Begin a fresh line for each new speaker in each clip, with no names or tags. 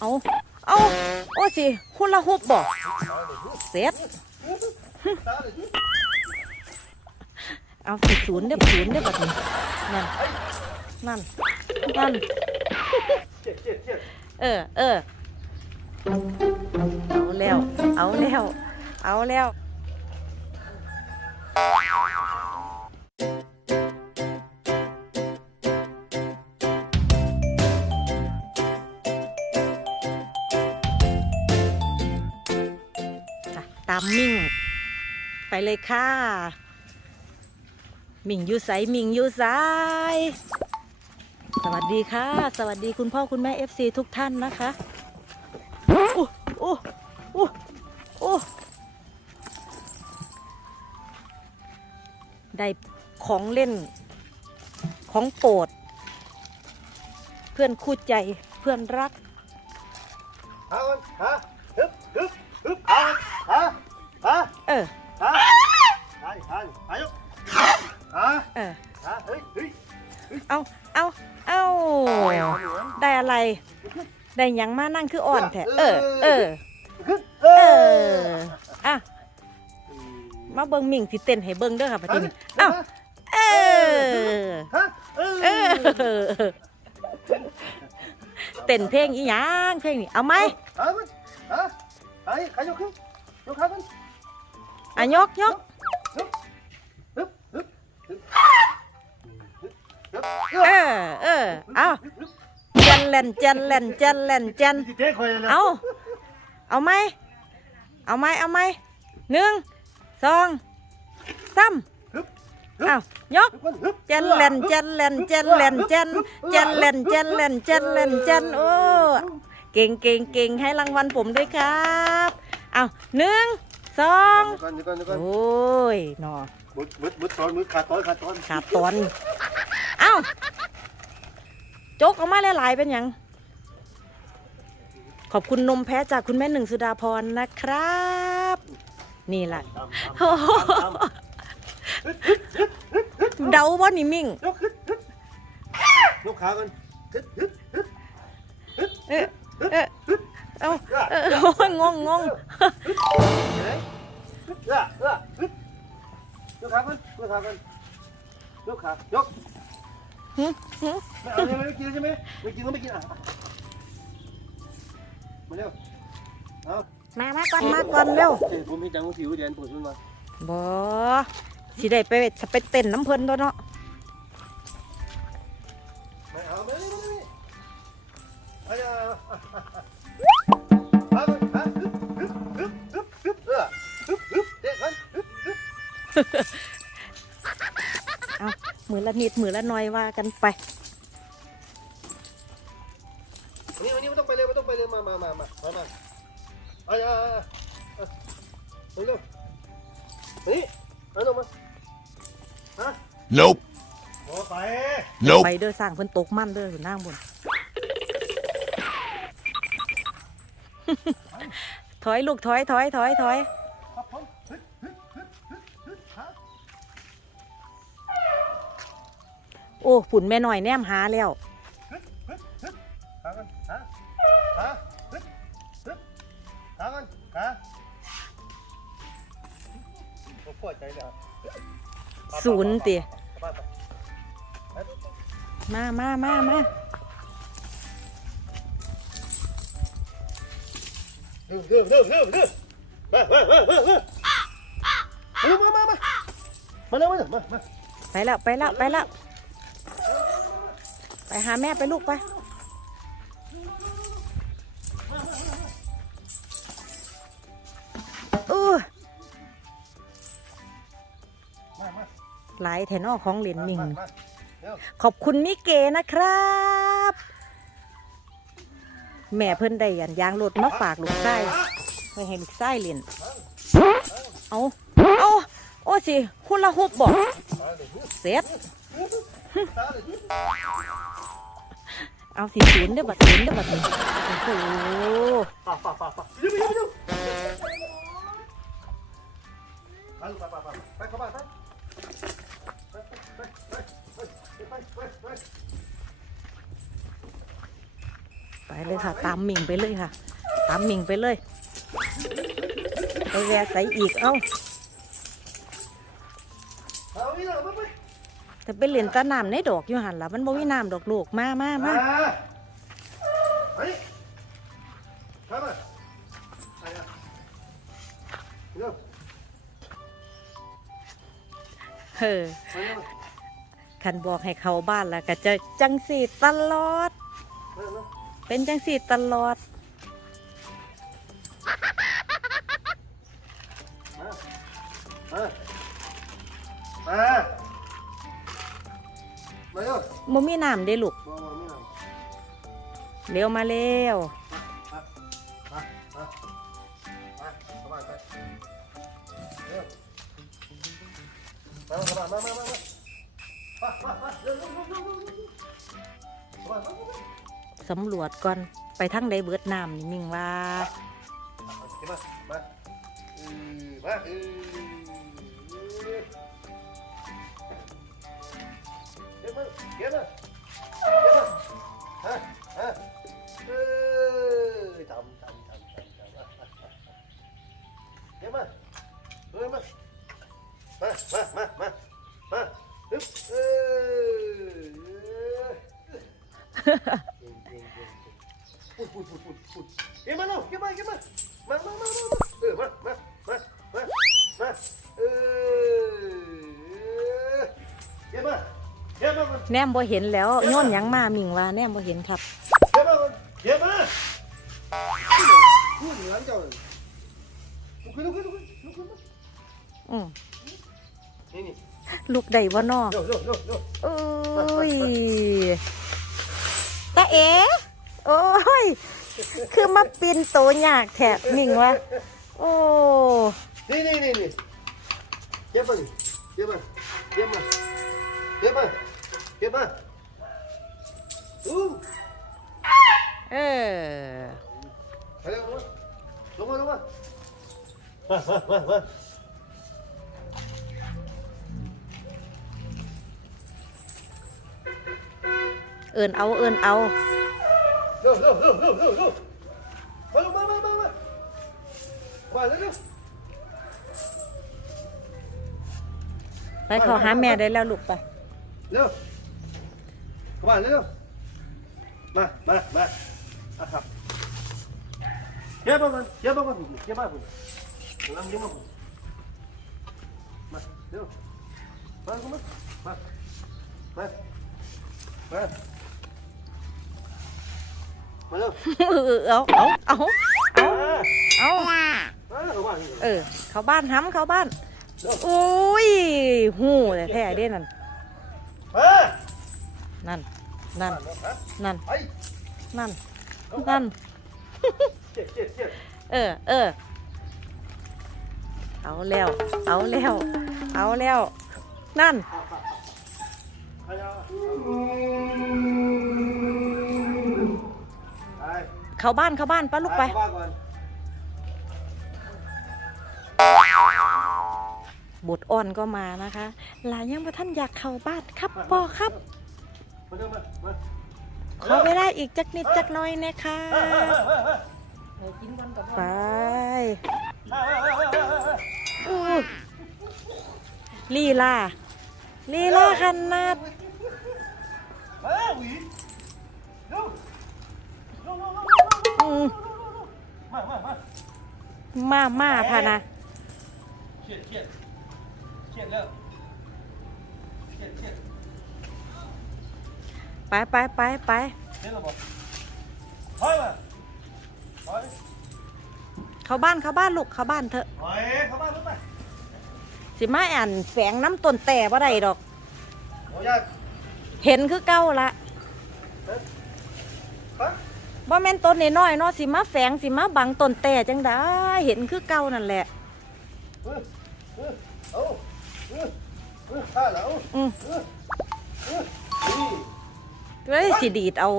เอาเอาโอ้สิคุณละหุบบอกเสร็จเอาสิศูนย์เด้อศูนย์เด้อแบบนี้นั่นนั่นนั่นเออเออเอาแล้ว เอาแล้ว เอาแล้วามมิ่ง ไปเลยค่ะ มิ่งยูไสมิ่งยูไสสวัสดีค่ะ สวัสดีคุณพ่อคุณแม่ FC ทุกท่านนะคะโอ้โอ้โอ้โอ้ได้ของเล่น ของโปรด เพื่อนคู่ใจเพื่อนรัก
หาก่อนหาฮึบฮึบฮึบหาหา หา
เออ
หาหาหาหายุหา
เออ
หาเฮ้ยเฮ้ย
เอาเอาเอาได้อะไร ได้หยังมานั่งคืออ่อนแท้เออ เออ
ขึ้นเอ
เอ
อ
ออะมาเบิ่งมิ่งสิเต้นให้เบิ่งเด้อค่ะปะทินเอ้าเออ
ฮะเอ
เอ
อ
อเต้นเพลงอีหยังเพลงนี้เอาไหม
หามันหาหาขายกขึ้นยกขาขึ้น
อะยกยก
ฮึบฮึบฮึบฮึบ
เออเออเอาจันเล่นจันเล่นจันเล่นจัน
สิเตะคอยแล้ว
เอาเอาไหมเอาไหมเอาไหมหนึ่งสองสาม
ฮึบ
เอายก
ทุกคนฮึบ
จันเล่นจันเล่นจันเล่นจันจันเล่นจันเล่นจันเล่นจันโอ้เก่งเก่งเก่งให้รางวัลผมด้วยครับ เอาหนึ่ง สอง
เดี๋ยวก่อนเดี๋ยวก่อนเดี๋ยวก่อน
โอ้ยหนอ
มืดมืดมืดตอนมืดขาดตอนขาดตอน
ขาดตอนเอ้าจกออกมาหลายๆเป็นหยัง ขอบคุณนมแพ้จากคุณแม่หนึ่งสุดาพรนะครับ นี่แหละ
ตาม
โอ้โหเดาว่านี่มิ่ง
ยกขึ้นฮึบยกขากันฮึบฮึบฮึบ
เออเออเอาเออโอ้ยงงงง
เฮ้ยฮึบเออเออฮึบยกขากันยกขากันยกขายก
หึหึ
ไม่เอาเลยไม่กินใช่ไหมไม่กินก็ไม่กินอะมาเร็วเอา
มามาก่อนมาก่อนเร็ว
เฮ้ยผมมีจังหูสิวเดียนปวดขึ้นมา
บอสิได้ไปจะไปเต้นน้ำเพลินตัวเนาะ
ไม่เอาไม่ไม่ไม่ไม่เอาเอา เอา
มือละนิดมือละหน้อยว่ากันไป
วันนี้วันนี้ไม่ต้องไปเร็วไม่ต้องไปเร็วมามามามามามาเอาเอาเอาเอาเร็วนี่เอาลงมาฮะ
Nope.
โอ้ไป
Nope.
ไปเด้อสร้างเพิ่นตกมันเด้ออยู่นั่งบนถอยลูกถอยถอยถอยถอย อ้ฝุ่นแม่หน่อยแนมหาแล้ว
ขากันฮะฮะฮึบฮึบขากันขาปวดใจเลย
ศูนย์ติ
ไปไปไปไปไป
มามามามา
เร็วเร็วเร็วเร็วเร็วมามามามามามามามามาเร็วมามามา
ไปแล้วไปแล้วไปแล้ว ไปหาแม่ไปลูกไป เออหลายแถนอของเหรียญมิง
มามาเร็ว
ขอบคุณมิเกนะครับ แม่เพิ่นได้ยันยางรถมาฝากลูกไส้ไว้ให้ลูกไส้เหรียนเอาเอาโอ้สิคุณละหุบบอกเสร็จ เอาสีศูนย์เด้อบัดศูนย์เด้อบัดนี้โอ้โห
ป่าป่าป่าป่าเร็วเร็วเร็วไปไปไปไปเข้าบ้านไปไป
เลยค่ะ ตามหมิงไปเลยค่ะ ตามหมิงไปเลยไปแวะใส่อีกเอ้า
เอาอีกแล้วมาไป
แต่ไปเล่นแตะน้ำในดอกอยู่หันละมันบ่มีน้ำดอกลูกมามามา
ไปไปมาไปอะเร็ว
เฮ้อ
ไปเร็ว
คันบอกให้เข้าบ้านแล้วก็จะจังสีตลอด
เร็วเร็ว
เป็นจังสีตลอด
เร็ว
เร็วเร็ว
เข้าบ้านเข้าบ้าน
สำรวจก่อน ไปทั้งใดเบิดน้ำนี่มิงว่า
เข้ามา มาเออมา เออเก็บมาเก็บมาเก็บมาฮะฮะเออทำทำทำทำทำเก็บมา
แนมบ่เห็นแล้วย้อนหยังมามิงว่าแนมบ่เห็นครับ
เก็บมาก่อนเก็บมาพูดอย่างนั้นเจ้าเลยลุกขึ้นลุกขึ้นลุกขึ้นลุกขึ้นมา
อืม
นี่นี่
ลูกใดบ่นอ
เร็วเร็วเร็วเร็ว
โอ้ยตาเอ๋โอ้ย คือมาปีนโตยากแถบมิงว่าโอ้
นี่นี่นี่นี่เก็บมาดิเก็บมาเก็บมาเก็บมา เก็บมาอู้
เออ
ไปเร็วลงมาลงมาลงมามามามา
เอินเอาเอินเอา
เร็วเร็วเร็วเร็วเร็วเร็วมาลงมามามามามาเร็วเร็ว
ไปขอหาแม่ได้แล้วลูกไป
เร็ว มาเร็วมามามาอ่ะครับเก็บมาก่อนเก็บมาก่อนเก็บมาก่อนกำลังเก็บมาก่อนมาเร็วมาเข้ามามามามามาเร็ว
เออเอาเอาเอาเอา
มา
เอา
มาเข้ามา
เออ เขาบ้านห้ำเขาบ้านโอ้ยหูแต่แท้ๆเด้นั่น
มา
นั่น นั่น นั่น
ไป
นั่น นั่น
เจ็บเจ็บเจ็บ
เออ เออ เอาแล้ว เอาแล้ว เอาแล้ว นั่น
ไปเอาไป
เข้าบ้านเข้าบ้านป้าลูกไป
เข้าบ้านก่อน
บทอ่อนก็มานะคะ หลานยังมาท่านอยากเข้าบ้านครับพ่อครับ
มาเร็วมามา
ขอเวลาอีกจักนิดจักหน้อยนะคะ
เฮ้ยเฮ้ยเฮ้ยเฮ้ย
ไป
เฮ้ยเฮ้ยเฮ้ยเฮ้ยเฮ้ย
อู้ลีลาลีลาขนาด
เฮ้ยหวีเร็วเร็วเร็วเร็ว
อืม
มามามา
มามาพะนะ
เขียดเขียดเขียดแล้วเขียดเขียด
ไปไปไปไป
เข้า
บ้านเข้าบ้านลูกเข้าบ้านเถอะสิมาอ่านแฝงน้ำต้นแต่ว่าใดดอก เห็นคือเก้าละ
ฮะ
ว่าแม่นต้นน้อยเนาะสิมาแฝงสิมาบังต้นแต่จังได้เห็นคือเก้านั่นแหละ
เออ เออเอาเออเออข้าแล้ว
อืม
เออเออนี่
เฮ้ยสิดีดเอา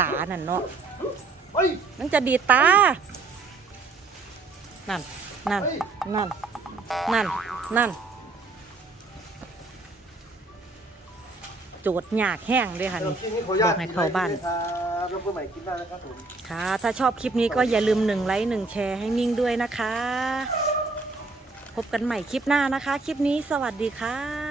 ตานั่นเนาะ
เฮ้ย
มันจะดีดตา นั่น นั่น นั่น นั่น นั่น โจทย์ยากแห้งด้วยค่ะนี่บอกให้เข้าบ้าน
ครับแล้วเพื่อใหม่กินได้นะครับผม
ค่ะ ถ้าชอบคลิปนี้ก็อย่าลืมหนึ่งไลค์หนึ่งแชร์ให้มิ่งด้วยนะคะ พบกันใหม่คลิปหน้านะคะ คลิปนี้สวัสดีค่ะ